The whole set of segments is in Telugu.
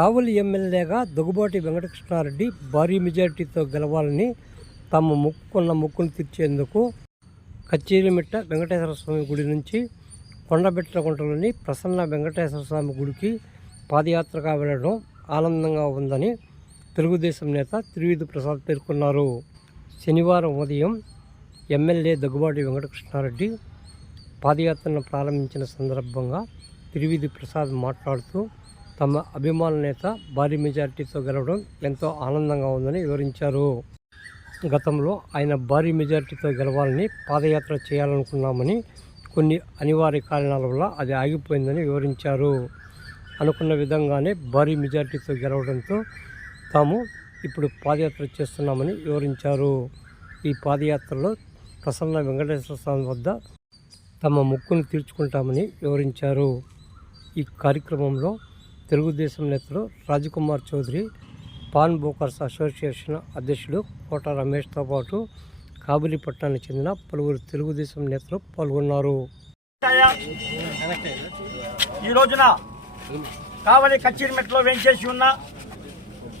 కావలి ఎమ్మెల్యేగా దగ్గుబాటి వెంకటకృష్ణారెడ్డి భారీ మెజారిటీతో గెలవాలని తమ మొక్కుకున్న మొక్కును తీర్చేందుకు కచ్చేరిమిట్ట వెంకటేశ్వర స్వామి గుడి నుంచి కొండబెట్టకుంటలోని ప్రసన్న వెంకటేశ్వర స్వామి గుడికి పాదయాత్రగా వెళ్ళడం ఆనందంగా ఉందని తెలుగుదేశం నేత త్రివిధి ప్రసాద్ పేర్కొన్నారు. శనివారం ఉదయం ఎమ్మెల్యే దగ్గుబాటి వెంకటకృష్ణారెడ్డి పాదయాత్రను ప్రారంభించిన సందర్భంగా త్రివిధి ప్రసాద్ మాట్లాడుతూ తమ అభిమాన నేత భారీ మెజారిటీతో గెలవడం ఎంతో ఆనందంగా ఉందని వివరించారు. గతంలో ఆయన భారీ మెజారిటీతో గెలవాలని పాదయాత్ర చేయాలనుకున్నామని కొన్ని అనివార్య కారణాల వల్ల అది ఆగిపోయిందని వివరించారు. అనుకున్న విధంగానే భారీ మెజారిటీతో గెలవడంతో తాము ఇప్పుడు పాదయాత్ర చేస్తున్నామని వివరించారు. ఈ పాదయాత్రలో ప్రసన్న వెంకటేశ్వర స్వామి వద్ద తమ ముక్కును తీర్చుకుంటామని వివరించారు. ఈ కార్యక్రమంలో తెలుగుదేశం నేతలు Rajkumar Chowdary pawn brokers association అధ్యక్షుడు కోట రమేష్తో పాటు కాబులిపట్టానికి చెందిన పలువురు తెలుగుదేశం నేతలు పాల్గొన్నారు. ఈ రోజున కావలి కచ్చిరిమెట్లో వేంచేసి ఉన్న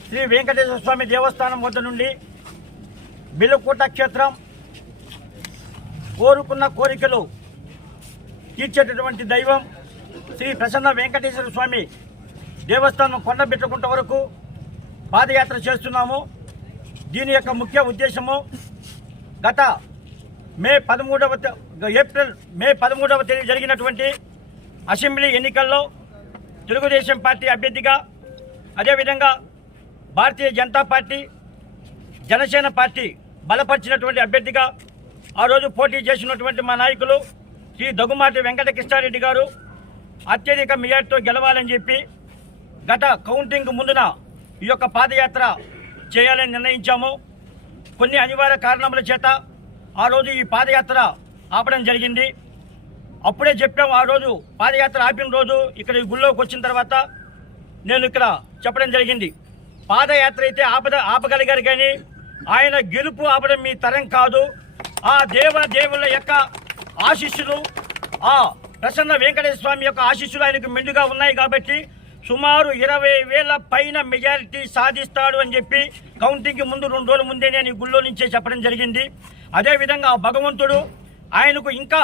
శ్రీ వెంకటేశ్వర స్వామి దేవస్థానం వద్ద నుండి బిల్లుకోట క్షేత్రం కోరుకున్న కోరికలు తీర్చేటటువంటి దైవం శ్రీ ప్రసన్న వెంకటేశ్వర స్వామి దేవస్థానం కొండబెట్టుకుంట వరకు పాదయాత్ర చేస్తున్నాము. దీని యొక్క ముఖ్య ఉద్దేశము గత మే పదమూడవ ఏప్రిల్ మే పదమూడవ తేదీ జరిగినటువంటి అసెంబ్లీ ఎన్నికల్లో తెలుగుదేశం పార్టీ అభ్యర్థిగా అదేవిధంగా భారతీయ జనతా పార్టీ జనసేన పార్టీ బలపరిచినటువంటి అభ్యర్థిగా ఆ రోజు పోటీ చేసినటువంటి మా నాయకులు శ్రీ దగ్గుమాటి వెంకటకృష్ణారెడ్డి గారు అత్యధిక మెజార్టీతో గెలవాలని చెప్పి గత కౌంటింగ్ ముందున ఈ యొక్క పాదయాత్ర చేయాలని నిర్ణయించాము. కొన్ని అనివార్య కారణముల చేత ఆ రోజు ఈ పాదయాత్ర ఆపడం జరిగింది. అప్పుడే చెప్పాము ఆ రోజు పాదయాత్ర ఆపిన రోజు ఇక్కడ ఈ గుళ్ళోకి వచ్చిన తర్వాత నేను ఇక్కడ చెప్పడం జరిగింది. పాదయాత్ర అయితే ఆపద ఆపగలిగారు కానీ ఆయన గెలుపు ఆపడం మీ తరం కాదు. ఆ దేవ దేవుళ్ళ యొక్క ఆశీస్సులు ఆ ప్రసన్న వెంకటేశ్వర స్వామి యొక్క ఆశీస్సులు ఆయనకు మెండుగా ఉన్నాయి కాబట్టి సుమారు ఇరవై వేల పైన మెజారిటీ సాధిస్తాడు అని చెప్పి కౌంటింగ్కి ముందు రెండు రోజుల ముందే నేను గుళ్ళో నుంచే చెప్పడం జరిగింది. అదేవిధంగా ఆ భగవంతుడు ఆయనకు ఇంకా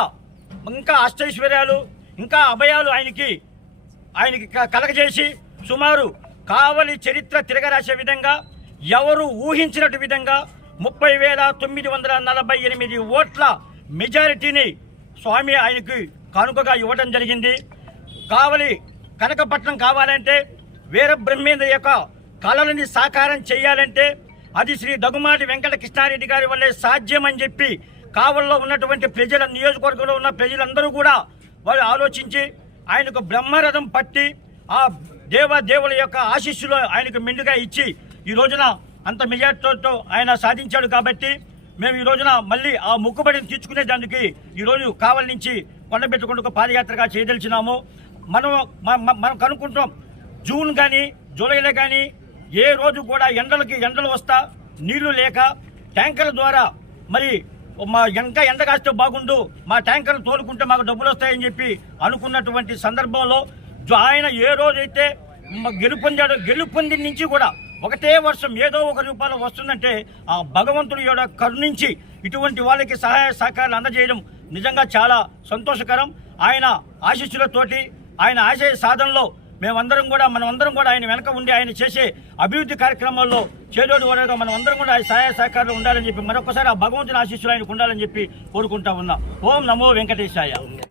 ఇంకా అష్టైశ్వర్యాలు ఇంకా అభయాలు ఆయనకి ఆయనకి కలగజేసి సుమారు కావలి చరిత్ర తిరగరాసే విధంగా ఎవరు ఊహించినట్టు విధంగా ముప్పై వేల తొమ్మిది వందల నలభై ఎనిమిది ఓట్ల మెజారిటీని స్వామి ఆయనకి కానుకగా ఇవ్వడం జరిగింది. కావలి కనకపట్నం కావాలంటే వీర బ్రహ్మేంద్ర యొక్క కళలని సాకారం చేయాలంటే అది శ్రీ దగ్గుమాటి వెంకట కృష్ణారెడ్డి గారి వల్లే సాధ్యమని చెప్పి కావల్లో ఉన్నటువంటి ప్రజల నియోజకవర్గంలో ఉన్న ప్రజలందరూ కూడా వారు ఆలోచించి ఆయనకు బ్రహ్మరథం పట్టి ఆ దేవదేవుల యొక్క ఆశీస్సులు ఆయనకు మెండుగా ఇచ్చి ఈ రోజున అంత మెజార్టీతో ఆయన సాధించాడు కాబట్టి మేము ఈ రోజున మళ్ళీ ఆ మొక్కుబడిని తీర్చుకునే దానికి ఈరోజు కావలి నుంచి కొండబెట్టుకుంటూ పాదయాత్రగా చేయదలిచినాము. మనం మనం కనుక్కుంటాం. జూన్ కానీ జూలైలో కానీ ఏ రోజు కూడా ఎండలకి ఎండలు వస్తా నీళ్ళు లేక ట్యాంకర్ల ద్వారా మరి మా ఎంత ఎండ కాస్తే బాగుండు మా ట్యాంకర్లు తోలుకుంటే మాకు డబ్బులు వస్తాయని చెప్పి అనుకున్నటువంటి సందర్భంలో జో- ఆయన ఏ రోజైతే గెలుపొందాడో గెలుపొంది నుంచి కూడా ఒకటే వర్షం ఏదో ఒక రూపాయలు వస్తుందంటే ఆ భగవంతుడి యొక్క కరుణించి ఇటువంటి వాళ్ళకి సహాయ సహకారాలు అందజేయడం నిజంగా చాలా సంతోషకరం. ఆయన ఆశీస్సులతోటి ఆయన ఆశయ సాధనలో మేమందరం కూడా మనం అందరం కూడా ఆయన వెనక ఉండి ఆయన చేసే అభివృద్ధి కార్యక్రమాల్లో చేదోడు వరగా మనం అందరం కూడా ఆయన సహాయ సహకారాలు ఉండాలని చెప్పి మరొకసారి ఆ భగవంతుని ఆశీస్సులు ఆయనకు ఉండాలని చెప్పి కోరుకుంటా ఉన్నా. ఓం నమో వెంకటేశాయ.